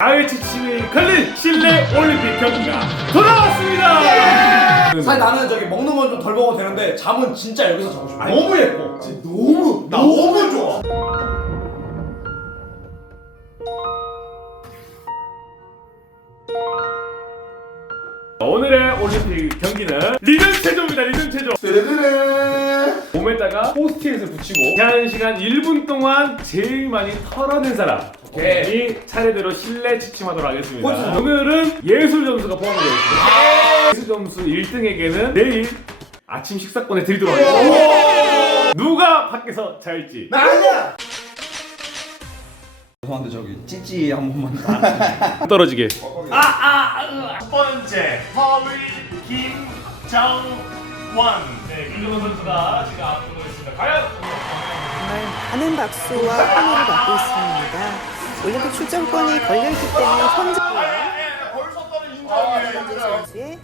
아의 지침이 걸린 실내 올림픽 경기가 돌아왔습니다. 사실 나는 저기 먹는 건 좀 덜 먹어도 되는데 잠은 진짜 여기서 자고 싶어. 너무 예뻐. 진짜 너무 너무 좋아. 오늘의 올림픽 경기는 리듬 체조입니다. 리듬 체조. 몸에다가 포스트잇을 붙이고 제한 시간 1분 동안 제일 많이 털어낸 사람이 오케이. 차례대로 실내 지침하도록 하겠습니다. 오늘은 예술 점수가 포함되어 있습니다. 예술 점수 1등에게는 내일 아침 식사권에 드리도록 하겠습니다. 누가 밖에서 잘지 나 아니야. 죄송한데 저기 찌찌 한 번만 떨어지게. 첫 번째 허위 김정원 네, 김정은 선수가 지금 앞두고 있습니다. 과연 정말 많은 박수와 환호를 받고 있습니다. 올림픽 출전권이 걸려있기 때문에 현재 벌써 떠는 인정이에요. 선수의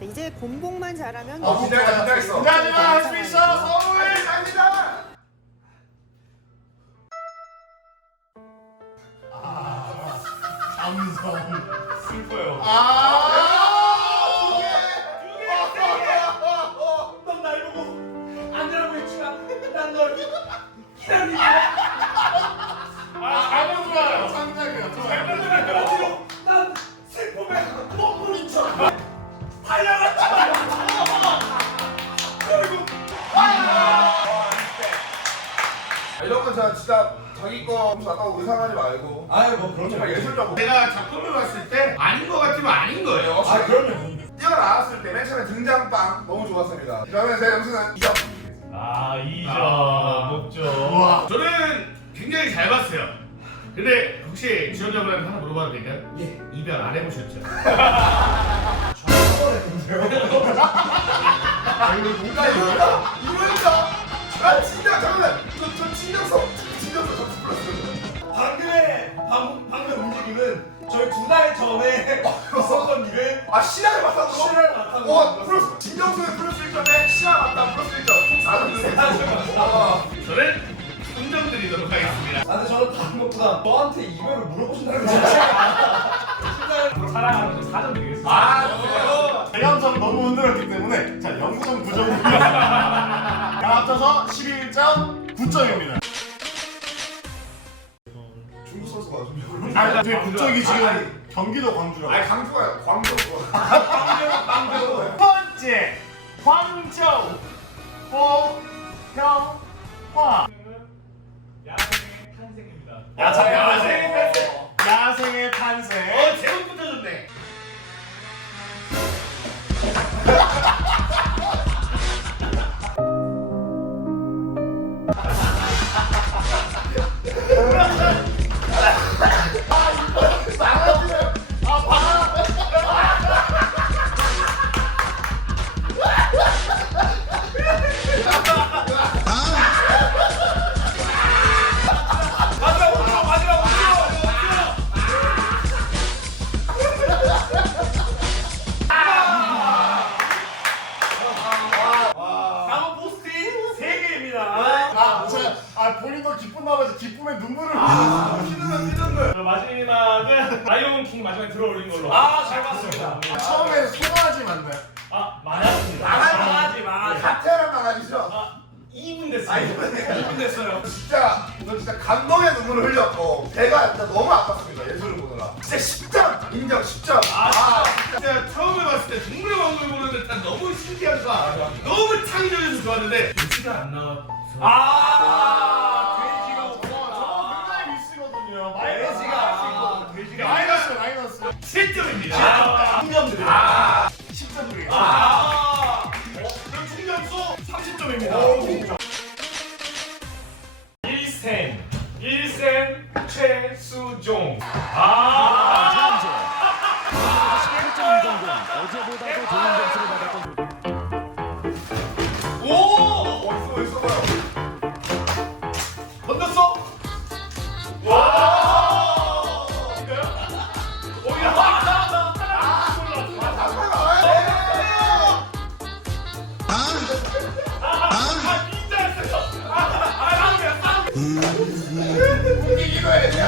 이제 공복만 잘하면 기다려 기다렸어. 기다리마 할수 있어 서울 갑니다. 감성 슬퍼요. 넌 건 진짜, 자기 거 아까워 의상하지 말고. 아유 뭐 그런 정말 예술적으로. 제가 작품을 봤을 때 아닌 것 같지만 아닌 거예요. 아 그럼요. 뛰어나왔을 때 맨 처음에 등장빵 너무 좋았습니다. 그러면 제 점수는 2점? 아 2점. 아. 높죠. 와. 저는 굉장히 잘 봤어요. 근데 혹시 지원자분한테 하나 물어봐도 될까요? 예. 이별 안 해보셨죠? 이러니까? 이러니까? 아 진짜 잠깐 달 전에 있었던 일을 아 시야를 바탕으로? 실화를 바탕으로 어 플러스 진정성에 플러스 1점에 시야 맞다 플러스 1점 총 4점 와 저는 3점 드리도록 하겠습니다. 아 근데 저는 다른 것보다 너한테 이별을 물어보신다는 거 자체가 사랑하는 4점 드리겠습니다. 아, 대감점 너무 흔들었기 때문에 자 0점 9점입니다. 다 합쳐서 11점 9점입니다. 좀 아, 제 국적이 지금 경기도 광주라고. 아니 강조가 광주. 첫 번째 광저우 호경화 마지막은 라이온 킹 마지막에 들어올린 걸로. 아 잘 봤습니다 처음에 소화하지 만다. 아 많았습니다. 망하지 망하지 가테란 망하시죠? 2분 됐습니다. 아니 근데 2분 됐어요 진짜 저 진짜 감동의 눈물을 흘렸고 배가 진짜 너무 아팠습니다 예술을 보느라 진짜 10점 인정 10점 7점입니다.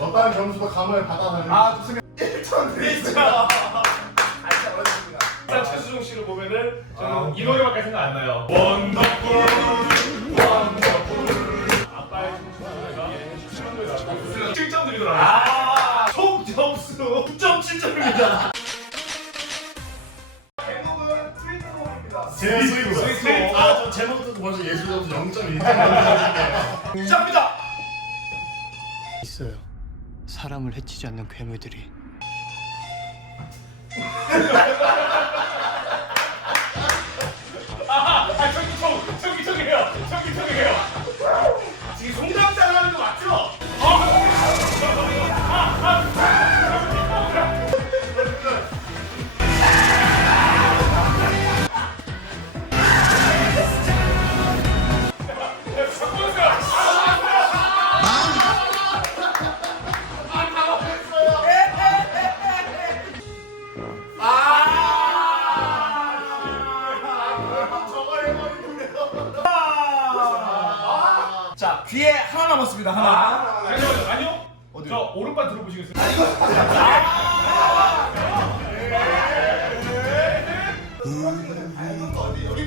어떠한 점수도 감을 받아내는 아 좋습니다 1점 드리겠습니다 아 진짜 어렵습니다 일산 최수종 씨를 보면은 저는 이 노래밖에 생각 안 나요. 원더풀, 원더풀. 아빠의 노래가 17년도에 나왔고 7점 드리더라고요. 아, 총 점수 9.7점입니다. 제목은 트위터입니다 제 스위스 아저 제목 듣고 벌써 예술 점수 0.2 시작합니다. 있어요. 사람을 해치지 않는 괴물들이. 자, 귀에 하나 남았습니다. 하나. 잠시만요. 아니요. 저 오른발 들어보시겠어요?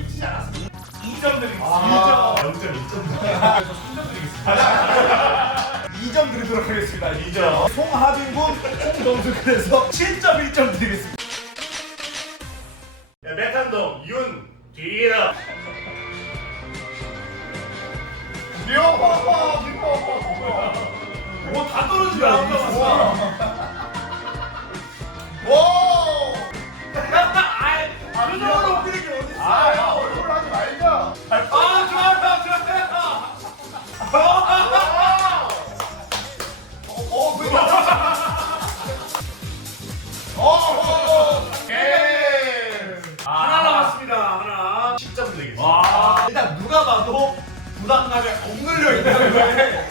붙이지 않았습니다 2점 드리겠습니다. 2점. 2점 드리도록 하겠습니다. 2점. 송하빈 군 홍동수 그래서 7.1점 드리겠습니다. 메탄동 윤 뒤라 부담감에 억눌려 있다는 거에.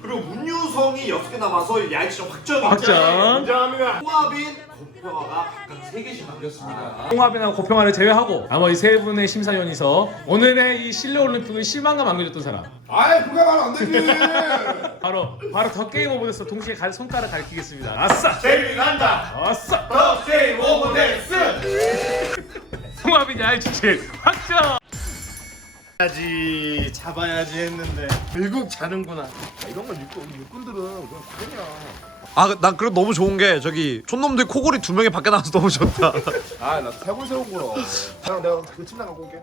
그리고 문유성이 6개 남아서 야이치점 확정. 확정. 인정합니다. 홍합인, 고평화가 각각 3개씩 남겼습니다. 홍합이나 고평화를 제외하고 나머지 세 분의 심사위원이서 오늘의 이 실내 올림픽을 실망감 안겨줬던 사람 아이, 그렇게 하면 안 되지. 바로 바로 더 게임 오브데스 동시에 갈 손가락 가리키겠습니다. 아싸! 재미난다. 아싸! 더 게임 오브 데스. 홍합이 야이치칠 확정! 잡아야지 잡아야지 했는데 결국 자는구나 이런 건 육군, 육군들은 그건 당연이야. 아, 난 그래도 너무 좋은 게 저기 촌놈들 코골이 두 명이 밖에 나와서 너무 좋다. 아, 나 태군 세운 거라. 형, 내가 그 침낭 갖고 올게.